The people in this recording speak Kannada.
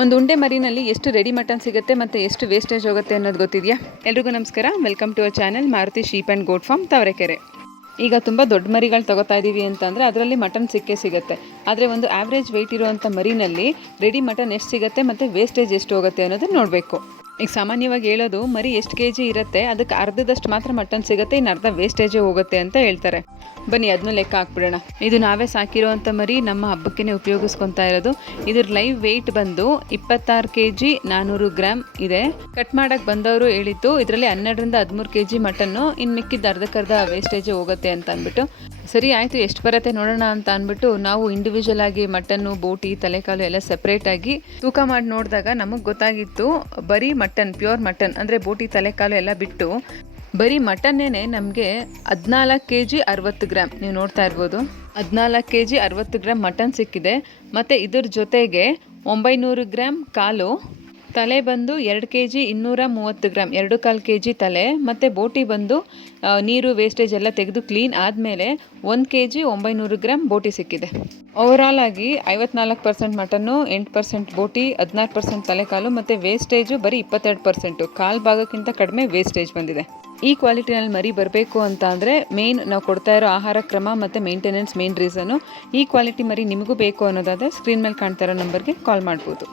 ಒಂದು ಉಂಡೆ ಮರಿನಲ್ಲಿ ಎಷ್ಟು ರೆಡಿ ಮಟನ್ ಸಿಗುತ್ತೆ ಮತ್ತು ಎಷ್ಟು ವೇಸ್ಟೇಜ್ ಹೋಗುತ್ತೆ ಅನ್ನೋದು ಗೊತ್ತಿದೆಯಾ? ಎಲ್ರಿಗೂ ನಮಸ್ಕಾರ, welcome to our channel Maruti sheep and goat farm Tavarekere. ಈಗ ತುಂಬ ದೊಡ್ಡ ಮರಿಗಳು ತಗೋತಾ ಇದ್ದೀವಿ ಅಂತಂದರೆ ಅದರಲ್ಲಿ ಮಟನ್ ಸಿಗುತ್ತೆ. ಆದರೆ ಒಂದು ಆವ್ರೇಜ್ ವೆಯ್ಟ್ ಇರುವಂಥ ಮರಿನಲ್ಲಿ ರೆಡಿ ಮಟನ್ ಎಷ್ಟು ಸಿಗುತ್ತೆ ಮತ್ತು ವೇಸ್ಟೇಜ್ ಎಷ್ಟು ಹೋಗುತ್ತೆ ಅನ್ನೋದನ್ನು ನೋಡಬೇಕು. ಈಗ ಸಾಮಾನ್ಯವಾಗಿ ಹೇಳೋದು ಮರಿ ಎಷ್ಟು kg ಇರುತ್ತೆ ಅದಕ್ಕೆ ಅರ್ಧದಷ್ಟು ಮಾತ್ರ ಮಟನ್ ಸಿಗುತ್ತೆ, ಇನ್ನು ಅರ್ಧ ವೇಸ್ಟೇಜೇ ಹೋಗುತ್ತೆ ಅಂತ ಹೇಳ್ತಾರೆ. ಬನ್ನಿ ಅದನ್ನು ಲೆಕ್ಕ ಹಾಕ್ಬಿಡೋಣ. ಇದು ನಾವೇ ಸಾಕಿರೋವಂಥ ಮರಿ, ನಮ್ಮ ಹಬ್ಬಕ್ಕೇ ಉಪಯೋಗಿಸ್ಕೊತಾ ಇರೋದು. ಇದ್ರ ಲೈವ್ ವೆಯ್ಟ್ ಬಂದು 26 kg 400 ಗ್ರಾಮ್ ಇದೆ. ಕಟ್ ಮಾಡೋಕ್ಕೆ ಬಂದವರು ಹೇಳಿತ್ತು ಇದರಲ್ಲಿ 12ರಿಂದ 13 kg ಮಟನ್ನು, ಇನ್ನು ಮಿಕ್ಕಿದ್ದು ಅರ್ಧಕ್ಕರ್ಧ ವೇಸ್ಟೇಜೇ ಹೋಗುತ್ತೆ ಅಂತ ಅಂದ್ಬಿಟ್ಟು, ಸರಿ ಆಯಿತು ಎಷ್ಟು ಬರುತ್ತೆ ನೋಡೋಣ ಅಂತ ಅಂದ್ಬಿಟ್ಟು ನಾವು ಇಂಡಿವಿಜುವಲ್ ಆಗಿ ಮಟನ್ನು, ಬೋಟಿ, ತಲೆಕಾಲು ಎಲ್ಲ ಸಪ್ರೇಟಾಗಿ ತೂಕ ಮಾಡಿ ನೋಡಿದಾಗ ನಮಗೆ ಗೊತ್ತಾಗಿತ್ತು ಬರೀ ಮಟನ್, ಪ್ಯೂರ್ ಮಟನ್ ಅಂದರೆ ಬೋಟಿ ತಲೆಕಾಲು ಎಲ್ಲ ಬಿಟ್ಟು ಬರೀ ಮಟನ್ನೇ ನಮಗೆ 14 kg 60 ಗ್ರಾಮ್, ನೀವು ನೋಡ್ತಾ ಇರ್ಬೋದು 14 kg 60 ಗ್ರಾಮ್ ಮಟನ್ ಸಿಕ್ಕಿದೆ. ಮತ್ತು ಇದ್ರ ಜೊತೆಗೆ 900 ಗ್ರಾಮ್ ಕಾಲು, ತಲೆ ಬಂದು 2 kg 230 ಗ್ರಾಮ್, 2.25 kg ತಲೆ, ಮತ್ತು ಬೋಟಿ ಬಂದು ನೀರು ವೇಸ್ಟೇಜ್ ಎಲ್ಲ ತೆಗೆದು ಕ್ಲೀನ್ ಆದಮೇಲೆ 1 kg 900 ಗ್ರಾಮ್ ಬೋಟಿ ಸಿಕ್ಕಿದೆ. ಓವರಾಲ್ ಆಗಿ 54% ಮಟನ್ನು, 8% ಬೋಟಿ, 16% ತಲೆಕಾಲು ಮತ್ತು ವೇಸ್ಟೇಜು ಬರೀ 22%, ಕಾಲು ಭಾಗಕ್ಕಿಂತ ಕಡಿಮೆ ವೇಸ್ಟೇಜ್ ಬಂದಿದೆ. ಈ ಕ್ವಾಲಿಟಿನಲ್ಲಿ ಮರಿ ಬರಬೇಕು ಅಂತ ಅಂದರೆ ಮೇನ್ ನಾವು ಕೊಡ್ತಾ ಇರೋ ಆಹಾರ ಕ್ರಮ ಮತ್ತು ಮೇಂಟೆನೆನ್ಸ್ ಮೇನ್ ರೀಸನು. ಈ ಕ್ವಾಲಿಟಿ ಮರಿ ನಿಮಗೂ ಬೇಕು ಅನ್ನೋದಾದರೆ ಸ್ಕ್ರೀನ್ ಮೇಲೆ ಕಾಣ್ತಾ ಇರೋ ನಂಬರ್ಗೆ ಕಾಲ್ ಮಾಡ್ಬೋದು.